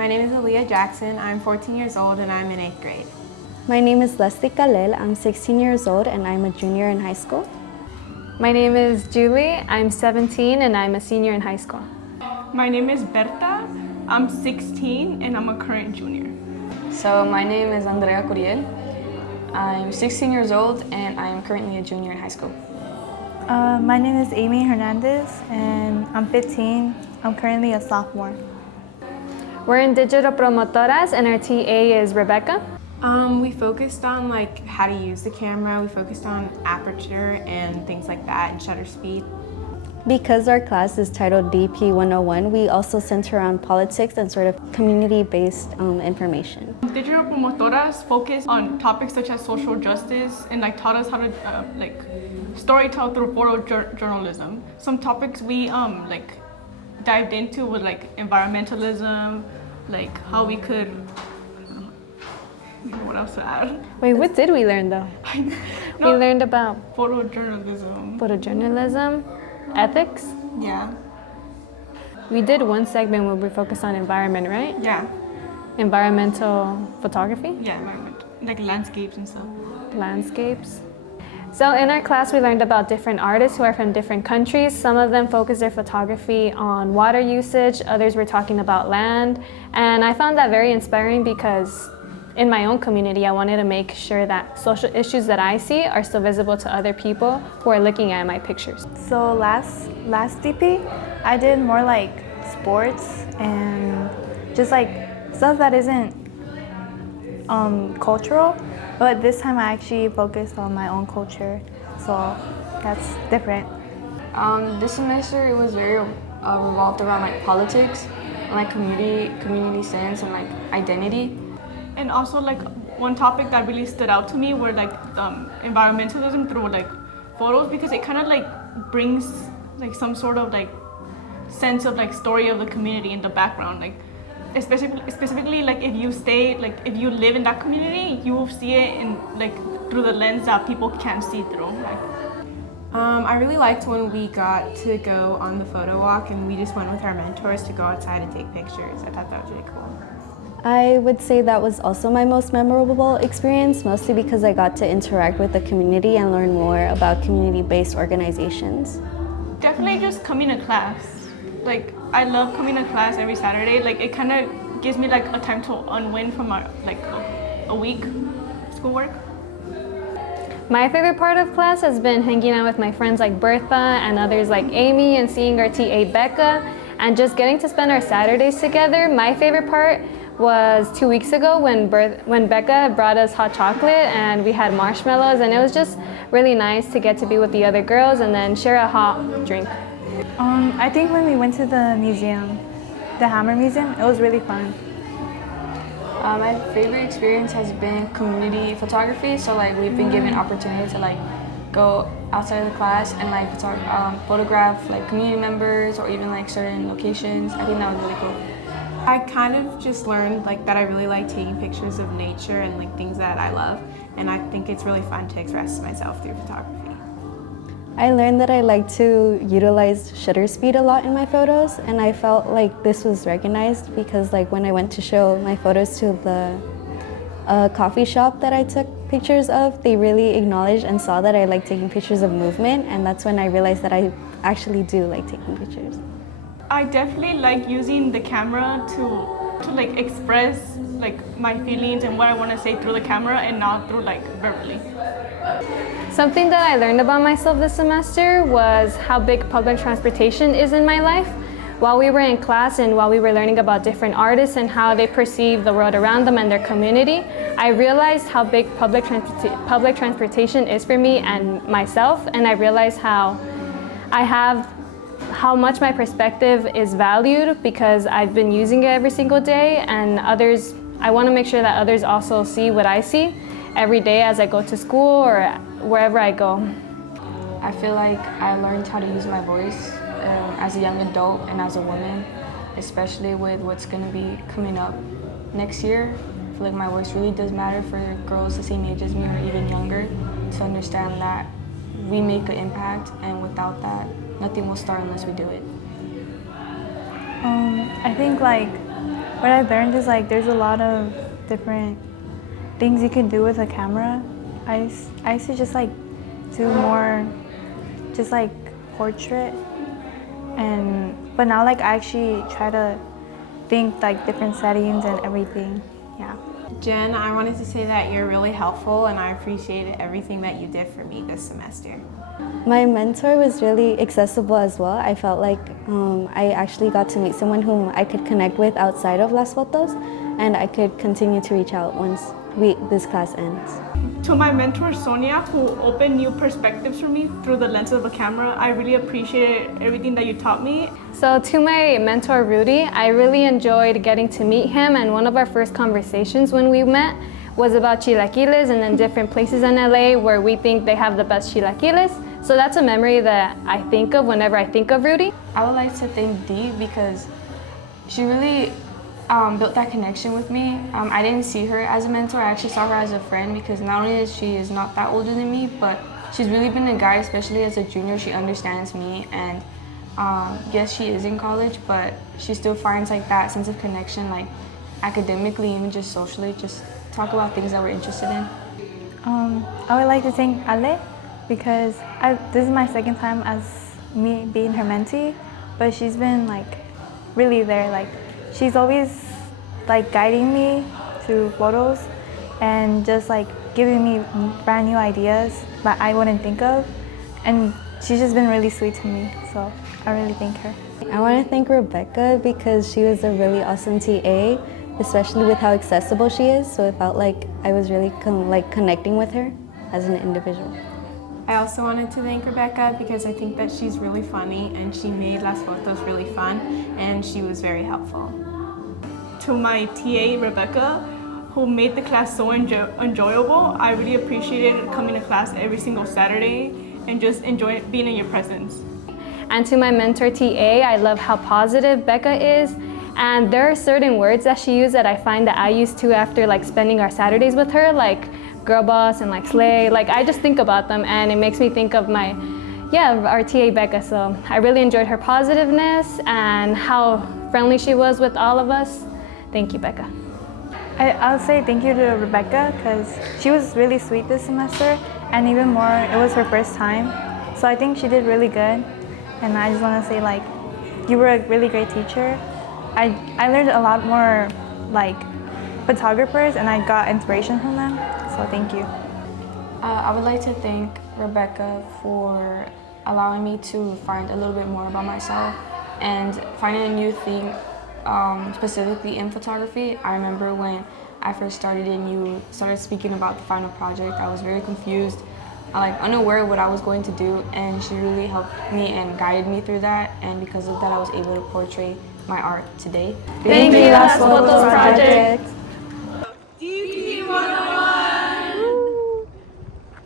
My name is Aaliyah Jackson. I'm 14 years old and I'm in 8th grade. My name is Leslie Kalel. I'm 16 years old and I'm a junior in high school. My name is Julie. I'm 17 and I'm a senior in high school. My name is Berta. I'm 16 and I'm a current junior. So my name is Andrea Curiel. I'm 16 years old and I am currently a junior in high school. My name is Amy Hernandez and I'm 15. I'm currently a sophomore. We're in Digital Promotoras and our TA is Rebecca. We focused on how to use the camera. We focused on aperture and things like that and shutter speed. Because our class is titled DP 101, we also center around politics and sort of community-based information. Digital Promotoras focus on topics such as social justice and taught us how to storytell through photojournalism. Some topics we dived into were environmentalism, how we could, what else to add? Wait, what did we learn though? No, we learned about photojournalism, ethics. Yeah. We did one segment where we focused on environment, right? Yeah. Environmental photography? Yeah, environment, landscapes and stuff. Landscapes. So in our class, we learned about different artists who are from different countries. Some of them focused their photography on water usage, others were talking about land. And I found that very inspiring because in my own community, I wanted to make sure that social issues that I see are still visible to other people who are looking at my pictures. So last DP, I did more sports and just stuff that isn't cultural. But this time I actually focused on my own culture, so that's different. This semester it was very revolved around politics, and community sense and identity. And also one topic that really stood out to me were environmentalism through photos, because it kind of brings some sort of sense of story of the community in the background. Specifically if you live in that community, you will see it in through the lens that people can't see through. I really liked when we got to go on the photo walk and we just went with our mentors to go outside and take pictures. I thought that was really cool. I would say that was also my most memorable experience, mostly because I got to interact with the community and learn more about community-based organizations. Definitely just coming to class. I love coming to class every Saturday. It kind of gives me a time to unwind from a week schoolwork. My favorite part of class has been hanging out with my friends like Bertha and others like Amy and seeing our TA Becca and just getting to spend our Saturdays together. My favorite part was 2 weeks ago when Becca brought us hot chocolate and we had marshmallows, and it was just really nice to get to be with the other girls and then share a hot drink. I think when we went to the museum, the Hammer Museum, it was really fun. My favorite experience has been community photography. So we've been given opportunity to go outside of the class and photograph community members or even certain locations. I think that was really cool. I kind of just learned that I really like taking pictures of nature and things that I love, and I think it's really fun to express myself through photography. I learned that I like to utilize shutter speed a lot in my photos, and I felt like this was recognized because when I went to show my photos to the coffee shop that I took pictures of, they really acknowledged and saw that I like taking pictures of movement, and that's when I realized that I actually do like taking pictures. I definitely like using the camera to express my feelings and what I want to say through the camera and not through verbally. Something that I learned about myself this semester was how big public transportation is in my life. While we were in class and while we were learning about different artists and how they perceive the world around them and their community, I realized how big public transportation is for me and myself, and I realized how much my perspective is valued because I've been using it every single day, and I want to make sure that others also see what I see every day as I go to school or wherever I go. I feel like I learned how to use my voice as a young adult and as a woman, especially with what's going to be coming up next year. I feel like my voice really does matter for girls the same age as me or even younger, to understand that we make an impact, and without that, nothing will start unless we do it. I think what I learned is like there's a lot of different things you can do with a camera. I used to just like do more just like portrait, but now like I actually try to think like different settings and everything. Yeah. Jen, I wanted to say that you're really helpful and I appreciated everything that you did for me this semester. My mentor was really accessible as well. I felt like I actually got to meet someone whom I could connect with outside of Las Fotos, and I could continue to reach out once this class ends. To my mentor Sonia, who opened new perspectives for me through the lens of a camera, I really appreciated everything that you taught me. So to my mentor Rudy, I really enjoyed getting to meet him, and one of our first conversations when we met was about chilaquiles and then different places in LA where we think they have the best chilaquiles. So that's a memory that I think of whenever I think of Rudy. I would like to thank Dee because she really built that connection with me. I didn't see her as a mentor, I actually saw her as a friend because not only is she not that older than me, but she's really been a guide, especially as a junior. She understands me, and yes, she is in college, but she still finds like that sense of connection, like academically, even just socially, just talk about things that we're interested in. I would like to thank Ale because this is my second time as me being her mentee, but she's been like really there. Like she's always like guiding me through photos and just like giving me brand new ideas that I wouldn't think of, and she's just been really sweet to me, so I really thank her. I want to thank Rebecca because she was a really awesome TA, especially with how accessible she is, so it felt like I was really connecting with her as an individual. I also wanted to thank Rebecca because I think that she's really funny and she made Las Fotos really fun and she was very helpful. To my TA Rebecca, who made the class so enjoyable. I really appreciated coming to class every single Saturday and just enjoy being in your presence. And to my mentor TA, I love how positive Becca is. And there are certain words that she used that I find that I use too after like spending our Saturdays with her, like girl boss and like slay. Like I just think about them and it makes me think of our TA Becca. So I really enjoyed her positiveness and how friendly she was with all of us. Thank you, Becca. I'll say thank you to Rebecca because she was really sweet this semester, and even more, it was her first time. So I think she did really good, and I just want to say like, you were a really great teacher. I learned a lot more like photographers and I got inspiration from them, so thank you. I would like to thank Rebecca for allowing me to find a little bit more about myself and finding a new thing specifically in photography. I remember when I first started and you started speaking about the final project, I was very confused, unaware of what I was going to do, and she really helped me and guided me through that, and because of that I was able to portray my art today. Thank you, Las Fotos Project.